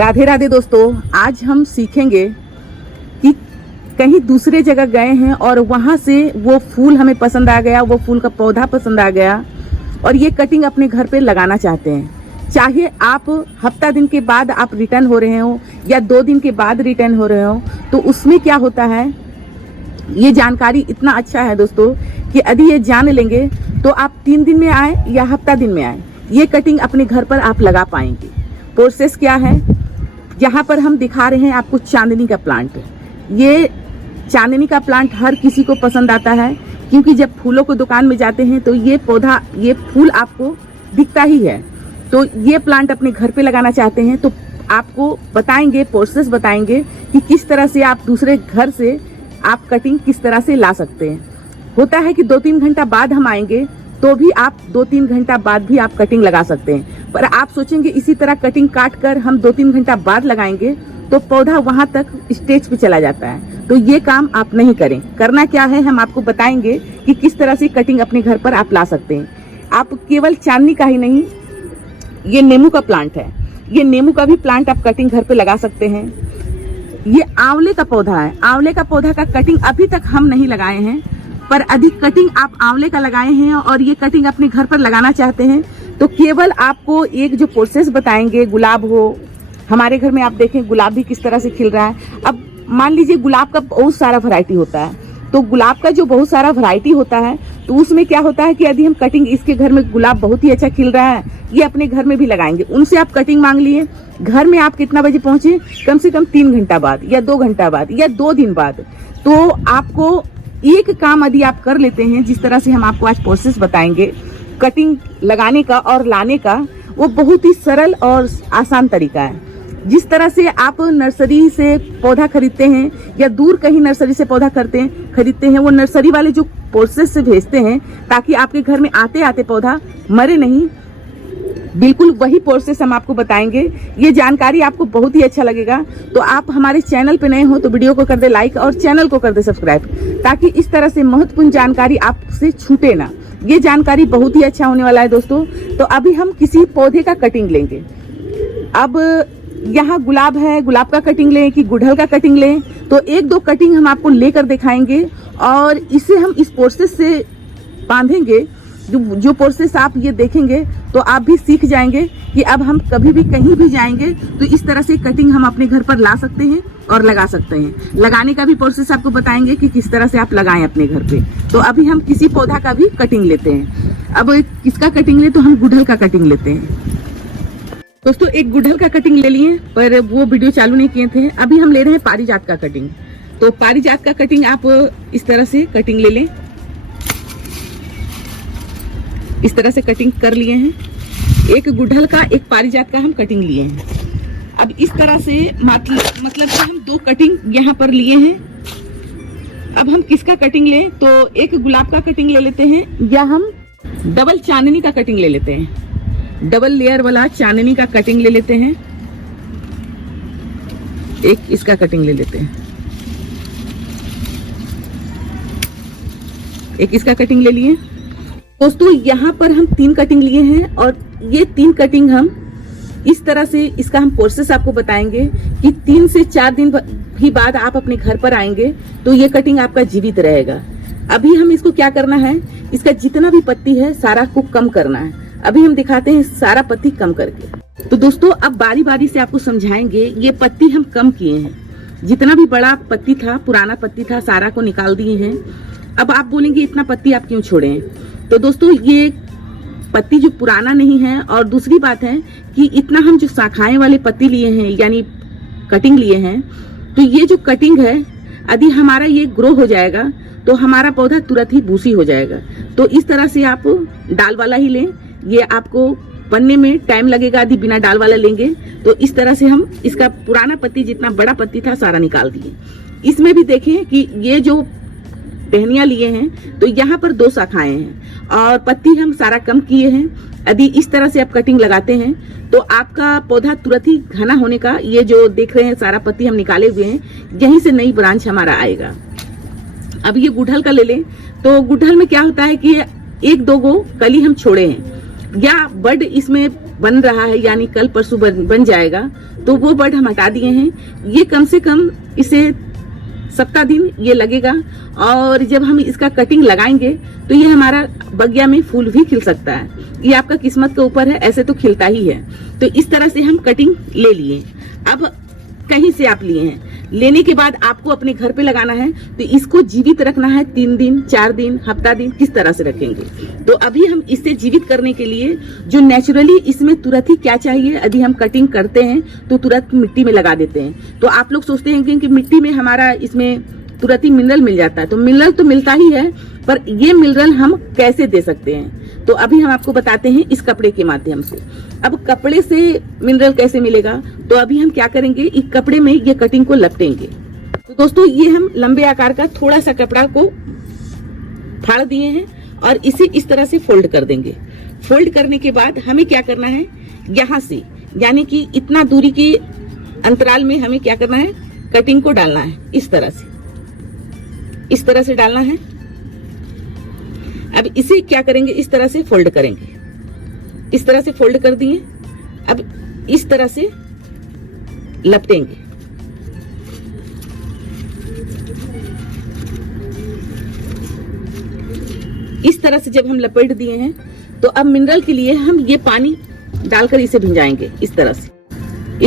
राधे राधे दोस्तों, आज हम सीखेंगे कि कहीं दूसरे जगह गए हैं और वहां से वो फूल हमें पसंद आ गया, वो फूल का पौधा पसंद आ गया और ये कटिंग अपने घर पे लगाना चाहते हैं। चाहे आप हफ्ता दिन के बाद आप रिटर्न हो रहे हो या 2 दिन के बाद रिटर्न हो रहे हो, तो उसमें क्या होता है, ये जानकारी इतना अच्छा है दोस्तों कि यदि ये जान लेंगे तो आप 3 दिन में आए या हफ्ता दिन में आए, ये कटिंग अपने घर पर आप लगा पाएंगे। प्रोसेस क्या है, यहाँ पर हम दिखा रहे हैं आपको चांदनी का प्लांट। ये चांदनी का प्लांट हर किसी को पसंद आता है, क्योंकि जब फूलों को दुकान में जाते हैं तो ये पौधा, ये फूल आपको दिखता ही है। तो ये प्लांट अपने घर पे लगाना चाहते हैं, तो आपको बताएंगे, प्रोसेस बताएंगे कि किस तरह से आप दूसरे घर से आप कटिंग किस तरह से ला सकते हैं। होता है कि 2-3 घंटा बाद हम आएंगे तो भी आप 2-3 घंटा बाद भी आप कटिंग लगा सकते हैं, पर आप सोचेंगे इसी तरह कटिंग काट कर हम 2-3 घंटा बाद लगाएंगे तो पौधा वहां तक स्टेज पे चला जाता है। तो ये काम आप नहीं करें। करना क्या है, हम आपको बताएंगे कि किस तरह से कटिंग अपने घर पर आप ला सकते हैं। आप केवल चांदनी का ही नहीं, ये नींबू का प्लांट है, ये नींबू का भी प्लांट आप कटिंग घर पे लगा सकते हैं। ये आंवले का पौधा है, आंवले का पौधा का कटिंग अभी तक हम नहीं लगाए हैं, पर अधिक कटिंग आप आंवले का लगाए हैं और ये कटिंग अपने घर पर लगाना चाहते हैं, तो केवल आपको एक जो प्रोसेस बताएंगे, गुलाब हो, हमारे घर में आप देखें गुलाब भी किस तरह से खिल रहा है। अब मान लीजिए गुलाब का बहुत सारा वैरायटी होता है, तो गुलाब का जो बहुत सारा वैरायटी होता है तो उसमें क्या होता है कि यदि हम कटिंग, इसके घर में गुलाब बहुत ही अच्छा खिल रहा है, ये अपने घर में भी लगाएंगे, उनसे आप कटिंग मांग लिए, घर में आप कितना बजे पहुंचे, कम से कम 3 घंटा बाद या 2 घंटा बाद या 2 दिन बाद। तो आपको एक काम यदि आप कर लेते हैं, जिस तरह से हम आपको आज प्रोसेस बताएंगे कटिंग लगाने का और लाने का, वो बहुत ही सरल और आसान तरीका है। जिस तरह से आप नर्सरी से पौधा खरीदते हैं या दूर कहीं नर्सरी से पौधा खरीदते हैं, वो नर्सरी वाले जो प्रोसेस से भेजते हैं ताकि आपके घर में आते आते पौधा मरे नहीं, बिल्कुल वही प्रोसेस हम आपको बताएंगे। ये जानकारी आपको बहुत ही अच्छा लगेगा। तो आप हमारे चैनल पे नए हो तो वीडियो को कर दे लाइक और चैनल को कर दे सब्सक्राइब, ताकि इस तरह से महत्वपूर्ण जानकारी आपसे छूटे ना। ये जानकारी बहुत ही अच्छा होने वाला है दोस्तों। तो अभी हम किसी पौधे का कटिंग लेंगे। अब यहाँ गुलाब है, गुलाब का कटिंग लें कि गुड़हल का कटिंग लें, तो 1-2 कटिंग हम आपको लेकर दिखाएंगे और इसे हम इस प्रोसेस से बांधेंगे। जो प्रोसेस आप ये देखेंगे तो आप भी सीख जाएंगे कि अब हम कभी भी कहीं भी जाएंगे तो इस तरह से कटिंग हम अपने घर पर ला सकते हैं और लगा सकते हैं। लगाने का भी प्रोसेस आपको बताएंगे कि किस तरह से आप लगाएं अपने घर पे। तो अभी हम किसी पौधा का भी कटिंग लेते हैं। अब किसका कटिंग ले, तो हम गुड़हल का कटिंग लेते हैं दोस्तों। एक गुड़हल का कटिंग ले लिए, पर वो वीडियो चालू नहीं किए थे। अभी हम ले रहे हैं पारिजात का कटिंग। तो पारिजात का कटिंग आप इस तरह से कटिंग ले लें, इस तरह से कटिंग कर लिए हैं। एक गुड़हल का, एक पारिजात का हम कटिंग लिए हैं। अब इस तरह से मतलब कि हम 2 कटिंग यहाँ पर लिए हैं। अब हम किसका कटिंग लें, तो एक गुलाब का कटिंग ले लेते हैं या हम डबल चांदनी का कटिंग ले लेते हैं। डबल लेयर वाला चांदनी का कटिंग ले लेते हैं। एक इसका कटिंग ले लेते हैं, एक इसका कटिंग ले लिए दोस्तों। यहाँ पर हम 3 कटिंग लिए हैं और ये 3 कटिंग हम इस तरह से, इसका हम प्रोसेस आपको बताएंगे कि 3 से 4 दिन भी बाद आप अपने घर पर आएंगे तो ये कटिंग आपका जीवित रहेगा। अभी हम इसको क्या करना है, इसका जितना भी पत्ती है सारा को कम करना है। अभी हम दिखाते हैं सारा पत्ती कम करके। तो दोस्तों अब बारी बारी से आपको समझाएंगे। ये पत्ती हम कम किए हैं, जितना भी बड़ा पत्ती था, पुराना पत्ती था, सारा को निकाल दिए हैं। अब आप बोलेंगे इतना पत्ती आप क्यों छोड़े हैं, तो दोस्तों ये पत्ती जो पुराना नहीं है, और दूसरी बात है कि इतना हम जो शाखाएं वाले पत्ती लिए हैं यानी कटिंग लिए हैं, तो ये जो कटिंग है यदि हमारा ये ग्रो हो जाएगा तो हमारा पौधा तुरंत ही बूसी हो जाएगा। तो इस तरह से आप डाल वाला ही लें, ये आपको बनने में टाइम लगेगा। यदि बिना डाल वाला लेंगे तो इस तरह से हम इसका पुराना पत्ती, जितना बड़ा पत्ती था, सारा निकाल दिए। इसमें भी देखें कि ये जो टहनियां लिए हैं तो यहाँ पर 2 शाखाएं हैं और पत्ती हम सारा कम किए हैं। यदि इस तरह से आप कटिंग लगाते हैं तो आपका पौधा तुरंत ही घना होने का, ये जो देख रहे हैं सारा पत्ती हम निकाले हुए हैं, यहीं से नई ब्रांच हमारा आएगा। अब ये गुड़हल का ले लें, तो गुड़हल में क्या होता है कि 1-2 गो कली हम छोड़े हैं या बड इसमें बन रहा है, यानी कल परसों बन जाएगा, तो वो बड हम हटा दिए हैं। ये कम से कम इसे सप्ताह दिन ये लगेगा, और जब हम इसका कटिंग लगाएंगे तो ये हमारा बगिया में फूल भी खिल सकता है। ये आपका किस्मत के ऊपर है, ऐसे तो खिलता ही है। तो इस तरह से हम कटिंग ले लिए। अब कहीं से आप लिए हैं, लेने के बाद आपको अपने घर पे लगाना है, तो इसको जीवित रखना है 3 दिन, 4 दिन, हफ्ता दिन, किस तरह से रखेंगे। तो अभी हम इसे जीवित करने के लिए जो नेचुरली इसमें तुरंत ही क्या चाहिए, यदि हम कटिंग करते हैं तो तुरंत मिट्टी में लगा देते हैं। तो आप लोग सोचते हैं कि मिट्टी में हमारा इसमें तुरंत ही मिनरल मिल जाता है, तो मिनरल तो मिलता ही है, पर ये मिनरल हम कैसे दे सकते हैं, तो अभी हम आपको बताते हैं इस कपड़े के माध्यम से। अब कपड़े से मिनरल कैसे मिलेगा, तो अभी हम क्या करेंगे, इस कपड़े में ये कटिंग को लपेटेंगे। तो दोस्तों ये हम लंबे आकार का थोड़ा सा कपड़ा को फाड़ दिए हैं और इसे इस तरह से फोल्ड कर देंगे। फोल्ड करने के बाद हमें क्या करना है, यहाँ से यानी कि इतना दूरी के अंतराल में हमें क्या करना है, कटिंग को डालना है। इस तरह से डालना है। अब इसे क्या करेंगे, इस तरह से फोल्ड करेंगे। इस तरह से फोल्ड कर दिए। अब इस तरह से लपेटेंगे। इस तरह से जब हम लपेट दिए हैं, तो अब मिनरल के लिए हम ये पानी डालकर इसे भिंजाएंगे। इस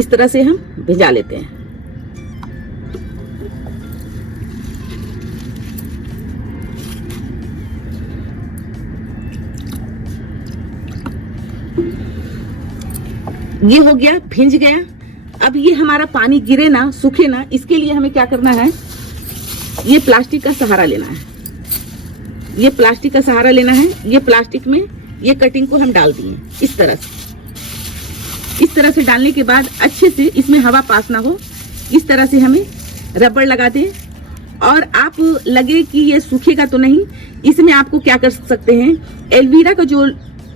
तरह से हम भिंजा लेते हैं। ये हो गया, भिंज गया। अब ये हमारा पानी गिरे ना, सूखे ना, इसके लिए हमें क्या करना है, ये प्लास्टिक का सहारा लेना है। ये प्लास्टिक का सहारा लेना है। ये प्लास्टिक में ये कटिंग को हम डाल दिए इस तरह से। इस तरह से डालने के बाद अच्छे से इसमें हवा पास ना हो, इस तरह से हमें रबड़ लगा दें। और आप लगे कि ये सूखेगा तो नहीं, इसमें आपको क्या कर सकते हैं, एलोवेरा का जो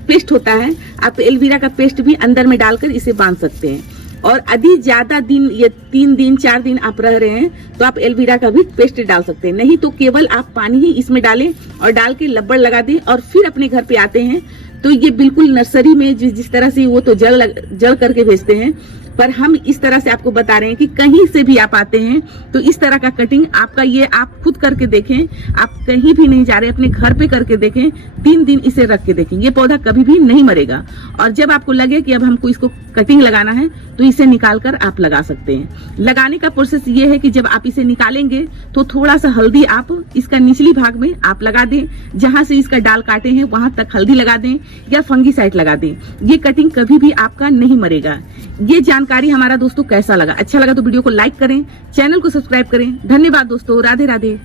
पेस्ट होता है, आप एलोवेरा का पेस्ट भी अंदर में डालकर इसे बांध सकते हैं। और यदि ज्यादा दिन, ये 3 दिन 4 दिन आप रह रहे हैं, तो आप एलोवेरा का भी पेस्ट डाल सकते हैं। नहीं तो केवल आप पानी ही इसमें डालें और डाल के रबड़ लगा दें और फिर अपने घर पे आते हैं, तो ये बिल्कुल नर्सरी में जिस तरह से वो तो जड़ करके भेजते हैं, पर हम इस तरह से आपको बता रहे हैं कि कहीं से भी आप आते हैं तो इस तरह का कटिंग आपका, ये आप खुद करके देखें। आप कहीं भी नहीं जा रहे, अपने घर पे करके देखें, 3 दिन इसे रख के देखें, ये पौधा कभी भी नहीं मरेगा। और जब आपको लगे कि अब हमको इसको कटिंग लगाना है, तो इसे निकाल कर आप लगा सकते हैं। लगाने का प्रोसेस ये है कि जब आप इसे निकालेंगे तो थोड़ा सा हल्दी आप इसका निचली भाग में आप लगा दें, जहां से इसका डाल काटे हैं वहां तक हल्दी लगा दें या फंगीसाइड लगा दें। ये कटिंग कभी भी आपका नहीं मरेगा। ये जानकारी हमारा दोस्तों कैसा लगा, अच्छा लगा तो वीडियो को लाइक करें, चैनल को सब्सक्राइब करें। धन्यवाद दोस्तों, राधे राधे।